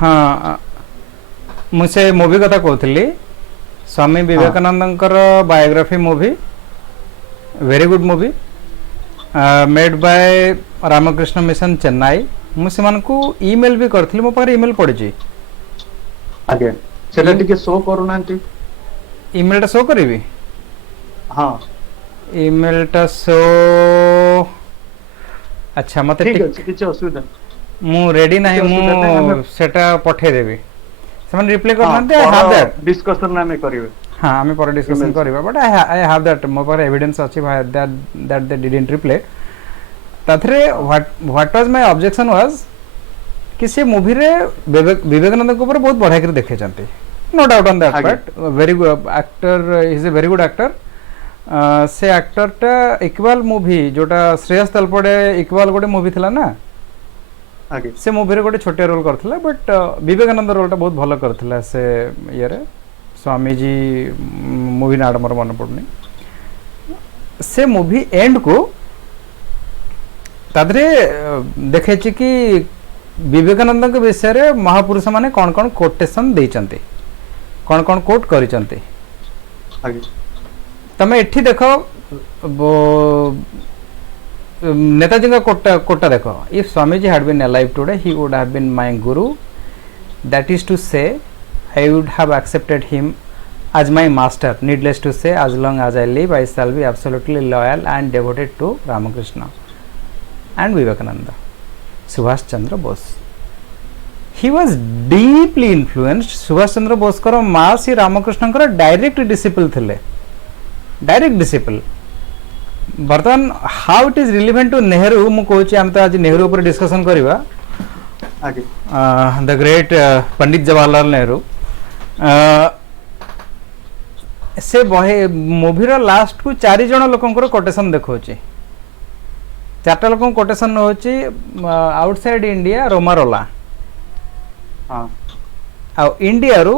हाँ मुझे मूवी कथा कहती स्वामी हाँ विवेकानंदंकर biography movie very good movie made by Ramakrishna Mission Chennai मुझे ईमेल भी करी मो पाखे ईमेल पड़ी आगे सेटा टिके शो करूनांती ईमेल टा शो करी हाँ ईमेल टा शो अच्छा मत ठीक अछि किछ असुविधा मु रेडी किछ नहीं असुविधा नहीं हमें मु सेटा पठे देबी से रिप्लाई हाँ करना आई हैव दैट पर डिस्कशन में करिवे हाँ आम पर डिस्कशन ईमेल करवा बट आई हैव दैट मो पाखे एविडेंस अच्छी that that they didn't reply ताथरे हाँ what was my objection was कि से मूवी रे विवेकानंद को ऊपर बहुत बढ़ा कर देखे जानते नो डाउट ऑन दैट आगे but very good actor is a very good actor से एक्टर टा इक्वाल मूवी जोटा श्रेयस तलपड़े इक्वाल गोटे मूवी थिला ना आगे से मूवी रे गोटे छोटे रोल करथिला बट विवेकानंद रोल टा बहुत भलो करथिला से ये रे स्वामी जी मूवी नाड मोर मन पड़नी से मूवी एंड को तादरे देखे कि विवेकानंद के विषय रे महापुरुष माने कौन कौन कोटेशन देइचंते कौन कौन कोट करिचंते आगे तमे एठी देखो नेताजी का कोटा कोटा देखो if Swami ji had been alive today he would have been my guru that is to say I would have accepted him as my master needless to say as long as I live I shall be absolutely loyal and devoted to Ramakrishna and Vivekananda Subhash Chandra Bose he was deeply influenced Subhash Chandra Bose kar ma si Ramakrishna kar direct disciple thile direct disciple बर्तमान how it is relevant to Nehru मु कहूँ आम तो आज नेहरू ऊपर discussion करवा आगे the great Pandit Jawaharlal Nehru से बहे मूवीर लास्ट को 4 जन लोकंकर कोटेशन देखौची 4टा लोक कोटेशन होची आउटसाइड इंडिया रोमारोला हाँ आ इंडिया रु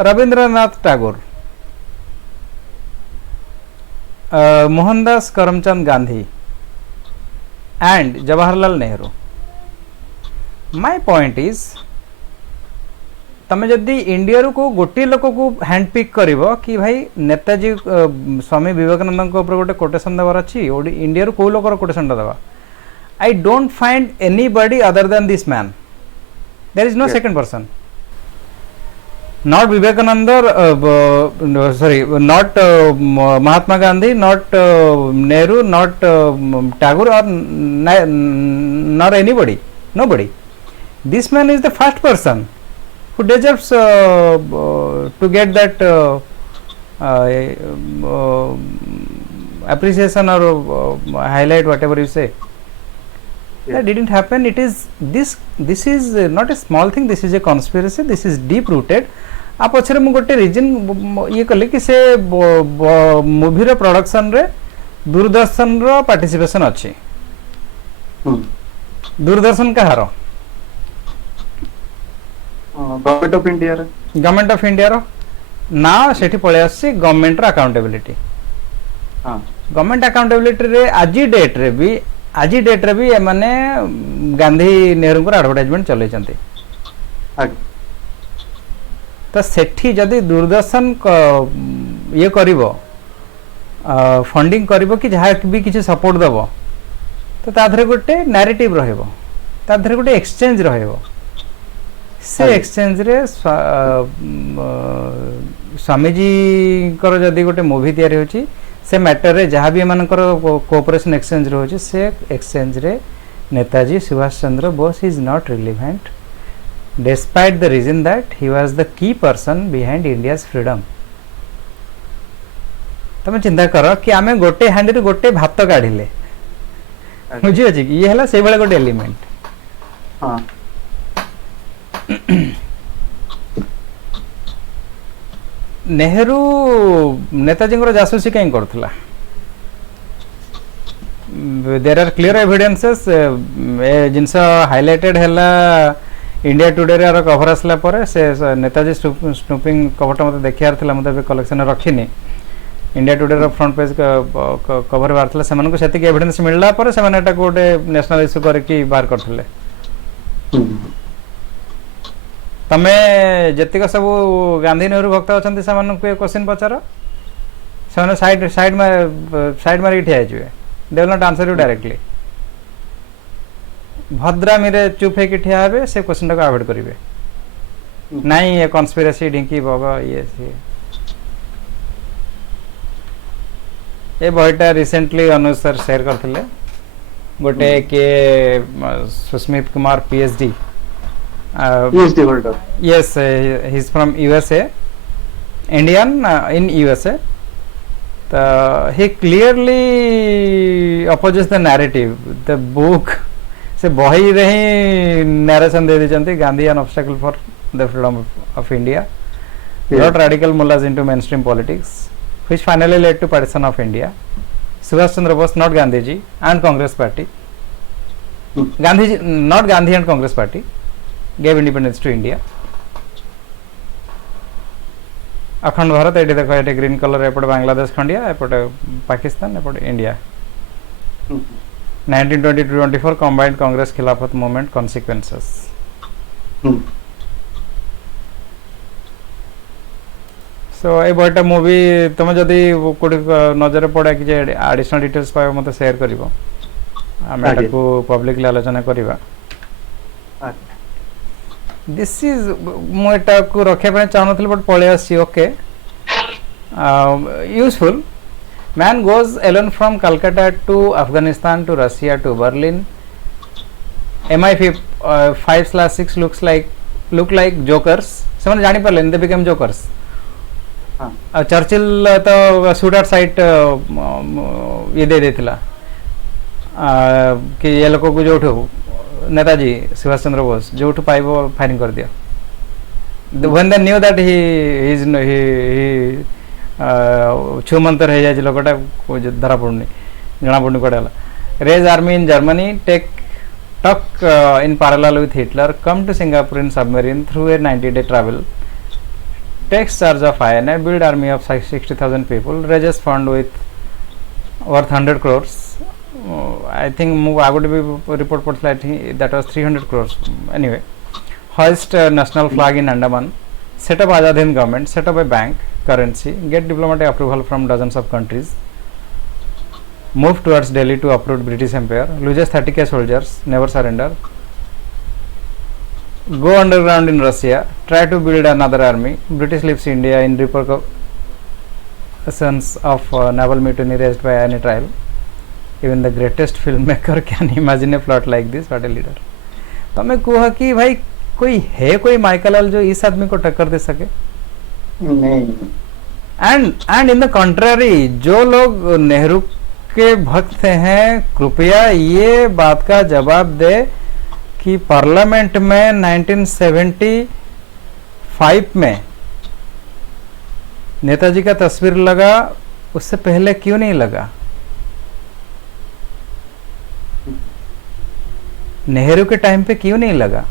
Rabindranath Tagore Mohandas Karamchand Gandhi and Jawaharlal Nehru my point is तमें जदि इंडिया रू को गोटे लोक को हैंड पिक करिवो कि भाई नेताजी स्वामी विवेकानंद ऊपर गोटे कोटेशन देवार अच्छी इंडिया रू को लोकर कोटेशन देवा I don't find anybody other than this man there is no second person not Vivekananda sorry not Mahatma Gandhi not Nehru not Tagore or nor anybody nobody this man is the first person who deserves to get that appreciation or highlight whatever you say that didn't happen it is this is not a small thing this is a conspiracy this is deep rooted आ पछरे मु गोटे reason ये कले कि से movie रो production रे दूरदर्शन रो participation अछि दूरदर्शन का हारो गवर्नमेंट ऑफ इंडिया रो ना सेठी पळे आसी गवर्नमेंट रो अकाउंटेबिलिटी हां गवर्नमेंट अकाउंटेबिलिटी रे आज डेट रे भी माने गांधी नेहरू को एडवर्टाइजमेंट चले चंती तो सेठी जदि दूरदर्शन ये करिवो फंडिंग करिवो कि जहाँ भी किसी सपोर्ट दबो तो ताधरे गोटे नैरेटिव रहइबो ताधरे गोटे एक्सचेंज रहइबो से एक्सचेंज रे स्वामी जी कर जदि गोटे मूवी तैयारी होची से मैटर रे जहाँ भी एमानकर कोऑपरेशन एक्सचेंज रहउची से एक्सचेंज रे Netaji Subhash Chandra Bose is not relevant despite the reason that he was the key person behind India's freedom तमे चिंता करो कि आमे गोटे हांडी रे गोटे भात काढिले बुझी अछि कि ये हला से बेला गोटे एलिमेंट हां नेहरू नेताजी को जासूसी कहीं करथला there are clear evidences against highlighted हला इंडिया टुडे रे कवर आसला परे से नेताजी स्नूपिंग कवरटा मते देखियार थिला मते कलेक्शन रखिनी इंडिया टुडे रो फ्रंट पेज कवर बारथला सेमन को सेति एविडेंस मिलला परे सेमन एटा गोटे नेशनल इश्यू करे कि बार करथले तमे जतिक सब गांधी नेहरू भक्त अच्छा से क्वेश्चन पचार से साइड मारिक ठिया they will not answer you directly भद्रामी रे चुप है ठिया हे से क्वेश्चन को अवॉइड करेंगे नहीं ये कॉन्स्पिरेसी ढिंकी बग ये सी ये बहीटा रिसेंटली अनुज सर शेयर करते गोटे के Susmit Kumar PhD PhD holder. yes he is from USA Indian in USA he clearly opposes the narrative the book से बही रे ही narration they the Gandhi an obstacle for the freedom of India brought radical mullahs into mainstream politics which finally led to partition of India. Subhash Chandra Bose, not Gandhi ji and Congress party, Gandhi ji, not Gandhi and Congress party gave independence to India. अखंड भारत ये देखो ये green colour एपटे Bangladesh खंडिया एपटे Pakistan एपटे India 1920-24 combined Congress खिलाफत movement consequences. सो ये बहीटा movie तुम जदि कोटी नजर पड़े कि एडिशनल डिटेल्स पाए मत शेयर करिवो आमे ताको पब्लिकली आलोचना करिवा दिस इज मु एटा को रखे पे चाहनथि बट पळे आसी okay useful man goes alone from Calcutta to Afghanistan to Russia to Berlin MI5/6 look like jokers से जानी परले दे बिकम जोकर्स चर्चिल तो शूटर साइट ये दे देथिला कि ये लोग को जो नेताजी सुभाष चंद्र बोस जो पाइबो फायरिंग कर दिया when they knew that he छुमंतर है जाय लोकटा धरा पड़नी जना पड़नी कडेला raise army in Germany talk in parallel with Hitler come to Singapore in submarine through a 90-day travel takes charge of INA, build army of 60,000 people, raises fund with worth 100 crores. I think I would be report portfolio, I think that was 300 crores. Anyway, hoist national flag in Andaman, set up Azad Hind government, set up a bank, currency, get diplomatic approval from dozens of countries, move towards Delhi to uproot British Empire, loses 30k soldiers, never surrender. Go underground in Russia, try to build another army. British leaves India in repercussions of naval mutiny raised by any trial. Even the greatest filmmaker can imagine a plot like this. What a leader. तो मैं कहा कि भाई कोई है कोई Michael जो इस आदमी को टक्कर दे सके नहीं एंड इन द कंट्रारी जो लोग नेहरू के भक्त हैं कृपया ये बात का जवाब दे कि पार्लियामेंट में 1975 में नेताजी का तस्वीर लगा उससे पहले क्यों नहीं लगा नेहरू के टाइम पे क्यों नहीं लगा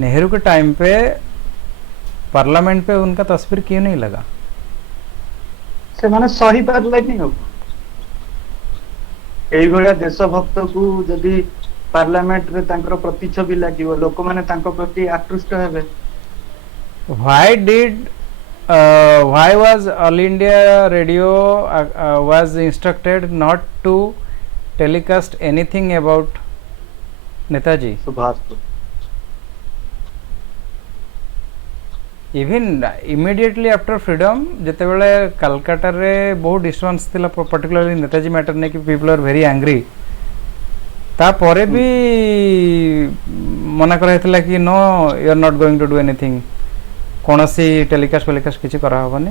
नेहरू के टाइम पे पार्लियामेंट पे उनका तस्वीर क्यों नहीं लगा से माने सही पारले नहीं हो एई भलिया देशभक्त को जदी पार्लियामेंट रे तांकर प्रतिच्छबि लागिवो लोक माने तांको प्रति आकृष्ट हेबे why was all India radio was instructed not to telecast anything about Netaji Subhash even immediately after freedom जते बेले कलकत्ता रे बहुत डिस्टर्बेंस थिला पर्टिकुलरली नेताजी मैटर ने कि पीपल आर वेरी एंग्री ता परे भी मना करा हेतला कि no you are not going to do anything कोनसी टेलीकास्ट किछि करा हबनी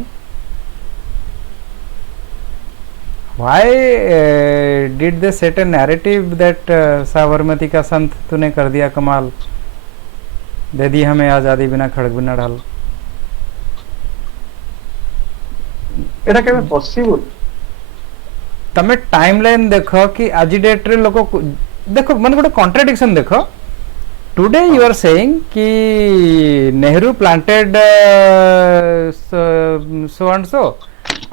why did they set a narrative that Sabarmati का संत तूने कर दिया कमाल दे दी हमें आजादी बिना खड़ग बिना ढाल एटा केबे पॉसिबल तमे टाइमलाइन देखो कि आज डेट रे लोक देखो मन गोटे कॉन्ट्राडिक्शन देखो टुडे यू आर सेइंग कि Nehru planted so and so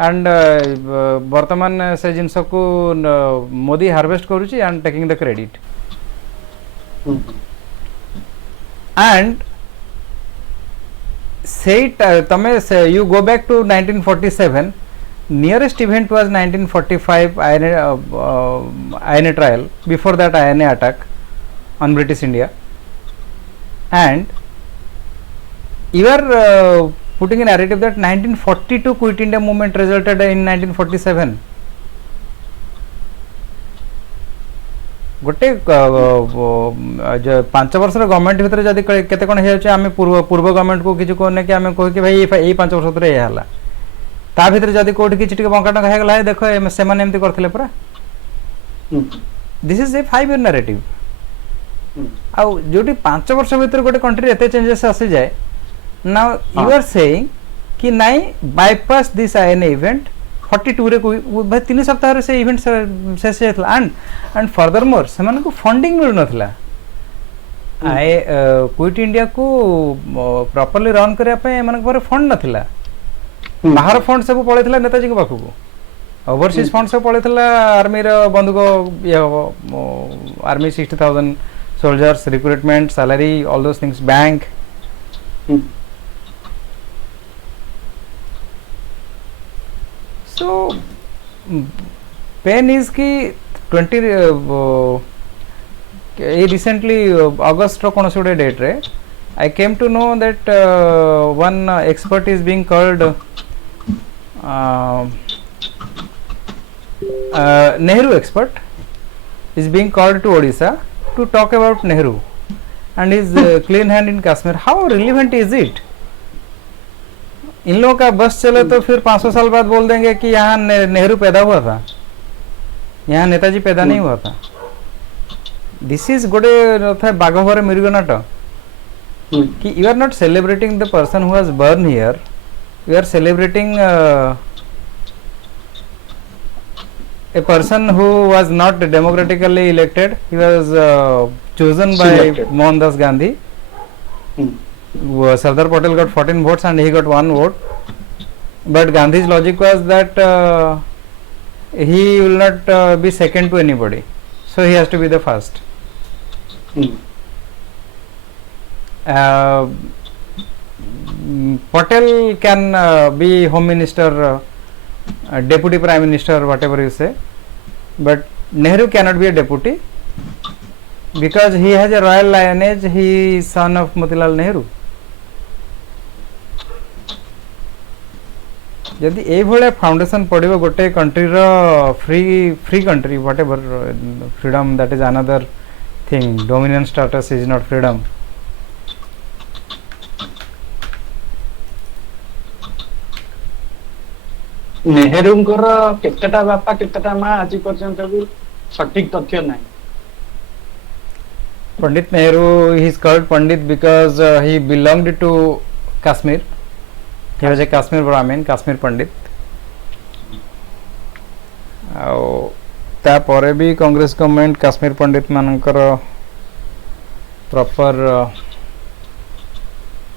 and वर्तमान से जिनस को मोदी हार्वेस्ट करूची and taking the credit and say tame you go back to 1947, nearest event was 1945 INA trial. Before that INA attack on British India, and you are putting a narrative that 1942 Quit India movement resulted in 1947. गोटे 5 वर्ष government भितर जदि केते कोन हे आम पूर्व government को किछु कोने कि आम कह कि भाई ये 5 वर्ष भितर ये हला ता भितर जदि कोठी किछि टिके बंका टंका हे गला देखो से माने एमती करथिले परा this is a 5 year narrative आ जोटी 5 वर्ष भितर गोटे कंट्री एते चेंजेस आसी जाए नाउ यू आर सेइंग कि नाइ बायपास दिस आईएनए इवेंट 42 रे भाई 3 सप्ताह रे से इवेंट शेष जायथला एंड फर्दर मोर से को फंडिंग मिल नथला क्विट इंडिया को प्रॉपर्ली रन करिया पे मन को फंड नथिला बाहर फंड सब पळेथला नेताजी के पाखु को ओवरसीज फंड सब पळेथला आर्मी रो बंधुक ये army 60,000 soldiers recruitment salary all those things bank so pain is ki 20 recently August ro kono sode date re I came to know that one expert is being called Nehru expert is being called to Odisha to talk about Nehru and his clean hand in Kashmir. How relevant is it? इन लोगों का बस चले तो फिर 500 साल बाद बोल देंगे कि यहाँ नेहरू पैदा हुआ था, यहाँ नेताजी पैदा नहीं हुआ था. दिस इज गोटे बाघ मृगनाट कि you are not celebrating the person who has born here, you are celebrating a person who was not democratically elected. He was chosen by Mohandas Gandhi. Sardar Patel got 14 votes and he got 1 vote. But Gandhi's logic was that he will not be second to anybody, so he has to be the first. Patel can be home minister, deputy prime minister, whatever you say, but Nehru cannot be a deputy because he has a royal lineage. He is son of Motilal Nehru. यदि ए भले foundation पड़िबो गोटे country रो free country whatever freedom that is another thing, dominion status is not freedom. नेहरूंकर केतेटा बापा केतेटा मां आज पर्यंत भी सटीक तथ्य नाही. Pandit Nehru, he is called Pandit because he belonged to Kashmir. He was a Kashmir Brahmin, Kashmir Pandit. तापर भी कांग्रेस गवर्नमेंट काश्मीर पंडित मानकर proper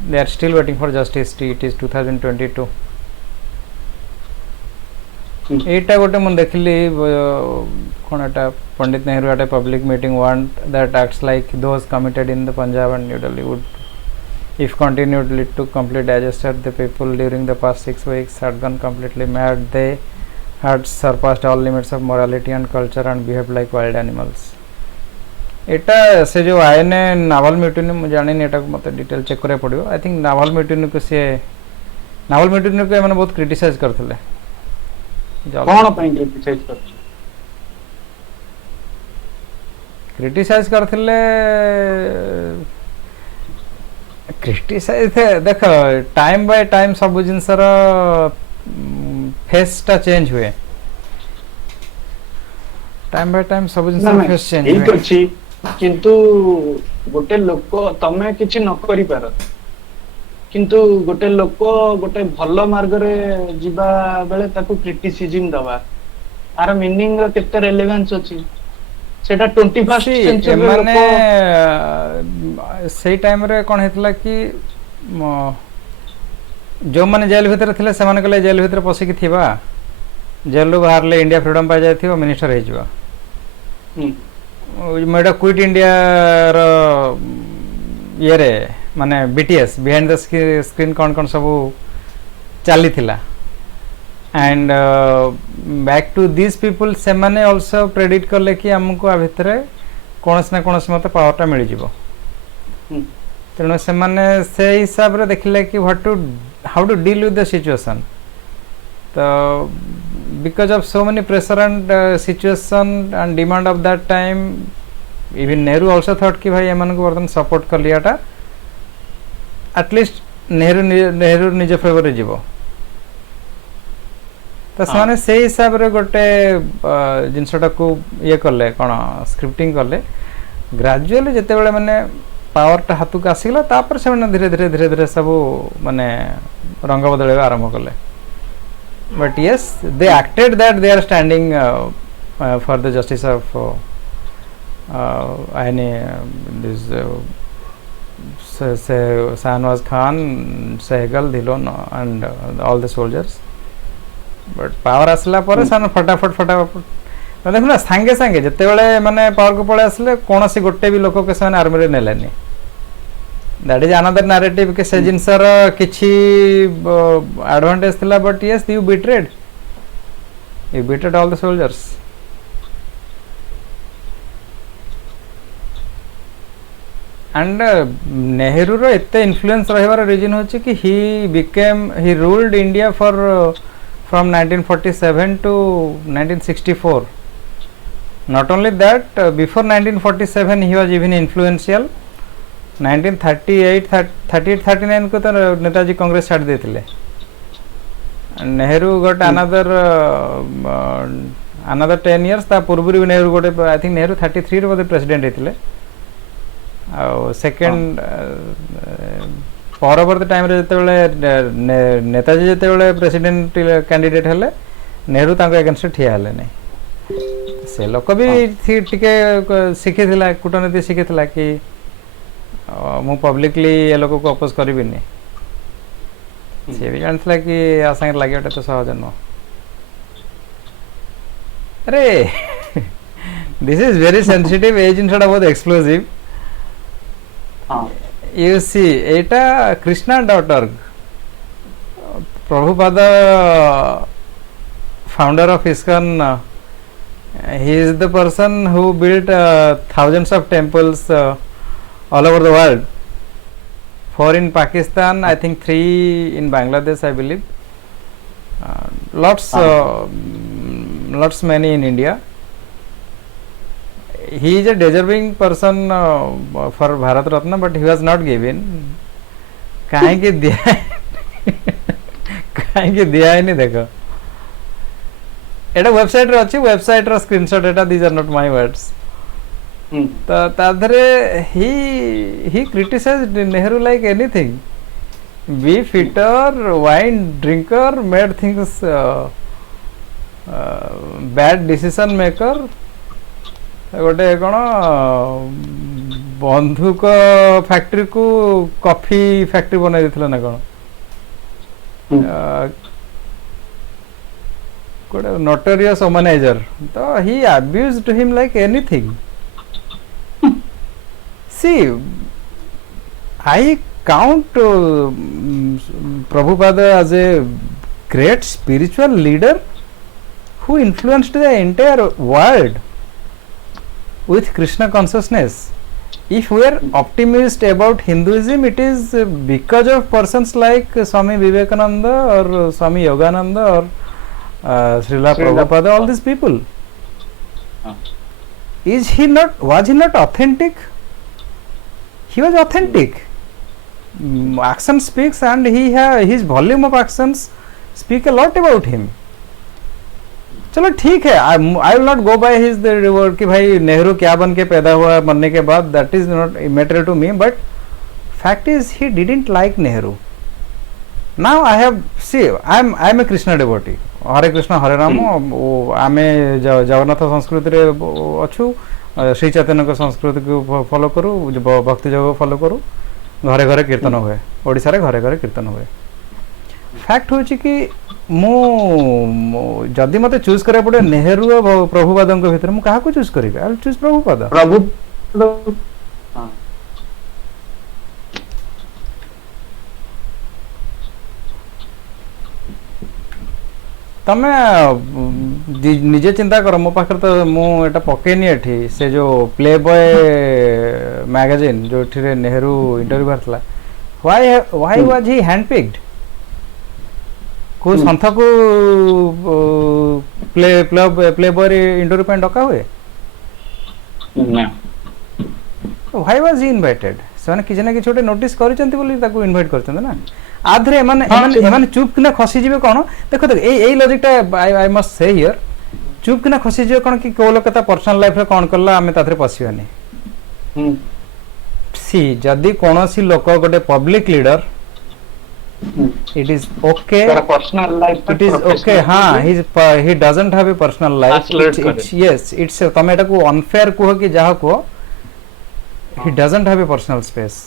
they are still waiting for justice. It is 2022. एटा गोटे मुझे देखली कौन एटा Pandit Nehru at a public meeting want that acts like those committed in the Punjab and New Delhi would if continued lead to complete disaster. The people during the past 6 weeks had gone completely mad. They had surpassed all limits of morality and culture and behaved like wild animals. एटा से जो आईने novel mutiny मुझे जानी एटा को मत detail check करे पड़ियो. I think novel mutiny को से नावल म्यूटिनी को मैंने बहुत क्रिटिसाइज करथिले. कौन ପାଇଁ क्रिटिसाइज करछ? क्रिटिसाइज करथिले क्रिटिसाइज देख टाइम बाय टाइम सब जिनसर फेस टा चेंज हुए. टाइम बाय टाइम सब जिनसर फेस चेंज हुए. ठीक अछि किंतु गोटे लोक तमे किछि न करि पार, किंतु गोटे लोक गोटे भलो मार्ग रे जिबा बेले ताकू क्रिटिसिज्म दबा आर मीनिंग रो केते रेलेवेंस अछि सेटा 21st सेंचुरी माने से टाइम रे कोन हेतला कि जो माने जेल भीतर थिले से माने कले जेल भीतर पसी कि थिबा जेल रो बाहर ले इंडिया फ्रीडम पाइ जायथिबो मिनिस्टर हे जिबा. मेडा क्विट इंडिया रो ये रे माने बीटीएस बिहाइंड द स्क्रीन कौन कौन सब चली थिला and back to this people से माने आल्सो प्रेडिक्ट करले कि हमको आ भितर कोनस ना कोनस मते पावरटा मिल जिवो तेणु से माने से हिसाब रे देखले कि how to deal with the situation तो because of so many pressure and situation and demand of that time even Nehru also thought कि भाई एमान को वर्तन सपोर्ट कर लिया था at least नेहरू निज फेवर रे जीवो तो से से हिसाब रे गोटे जिनसटा को ये करले कोन स्क्रिप्टिंग करले ग्रेजुअली जते बेले माने पावर टा हाथ को आसीला तापर से माने धीरे धीरे धीरे धीरे सब माने रंग बदलवा आरंभ करले but yes they acted that they are standing for the justice of this Shahnawaz Khan, Sehgal, Dhillon and all the soldiers but power asla pore सान फटाफट देखो ना सांगे सांगे जते बेले माने पावर को पळे आसले कोनसी गोटे भी लोक के सान आर्मी रे नेलेनी that is another narrative के से जिनसर किछि advantage थिला but yes you betrayed all the soldiers and Nehru रो एते इन्फ्लुएंस रहबार रीजन होछि कि he ruled India for from 1947 to 1964 not only that before 1947 he was even influential 1938 38 39 को तो नेताजी कांग्रेस छाड़ देथिले नेहरू गट another 10 years ता पूर्वरी नेहरू गोटे आई थिंक नेहरू 33 रे प्रेसिडेंट हेतिले आ सेकंड परवर्ती टाइम रे जते बेले नेताजी जते बेले प्रेसिडेंट कैंडिडेट हेले नेहरू तांको अगेंस्ट ठिया हेले नै से लोक भी टिके सिखिथिला कूटनीति सिखिथिला कि मु पब्लिकली ये लोग को अपोज करी बिनी से भी जानथला कि आ संग लागेटा तो सहज न अरे this is very sensitive age in बहुत एक्सप्लोसिव यू सी एटा krishna.org Prabhupada founder of ISKCON he is the person who built thousands of temples all over the world 4 in Pakistan I think 3 in Bangladesh I believe lots many in India he is a deserving person for Bharat Ratna but he was not given काहे के दिया नहीं देखो एटा website रे अछि website रो screenshot एटा these are not my words तो ताधरे he criticized Nehru like anything beefeater wine drinker made things bad decision maker गोटे कोन बंधुक फैक्ट्री को कॉफी फैक्ट्री बना देथिला ना कोन गोटे नोटोरियस वोमनाइजर तो he abused him like anything see I count Prabhupada as a great spiritual leader who influenced the entire world with Krishna consciousness if we are optimist about Hinduism it is because of persons like Swami Vivekananda or Swami Yogananda or Srila Prabhupada all these people was he not authentic he was authentic action speaks and his volume of actions speak a lot about him चलो ठीक है I will not go by his reward कि भाई नेहरू क्या बन के पैदा हुआ मरने के बाद that is not matter to me but fact is he didn't like Nehru now I have see I am a Krishna devotee Hare Krishna Hare Ram आमे जगन्नाथ संस्कृति रे अछु श्री चैतन्य को संस्कृति को फॉलो करू भक्ति योग फॉलो करू घरे घरे कीर्तन हुए ओडिसा रे घरे घरे कीर्तन हुए फैक्ट होची कि मु जदि मते चूज करे पड़े नेहरू और प्रभुपाद के भीतर मु काहा को चूज करिवे आई विल चूज प्रभुपाद तमे निजे चिंता कर मो पाखर तो मु एटा पकेनी एठी से जो प्ले बॉय मैगजीन जो ठिरे नेहरू इंटरव्यू करथला व्हाई वाज ही हैंडपिक्ड को संथा को प्ले बॉय इंटरव्यू पे डका हुए ना व्हाई वाज ही इनवाइटेड से किसी ना कि छोटे नोटिस करिसेंती बोली ताको इनवाइट करछन ना आधरे माने एमाने चुप किना खसी जिवे कोन देखो देखो एई लॉजिकटा आई मस्ट से हियर चुप किना खसी जिवे कोन कि को लोकता पर्सनल लाइफ रे कोन करला हमें ताथरे पसिबानी सी जदी कोनोसी लोक गोटे public leader it is okay personal life it is okay ha he doesn't have a personal life yes it's तमे एटा को unfair को कि जाहा को he doesn't have a personal space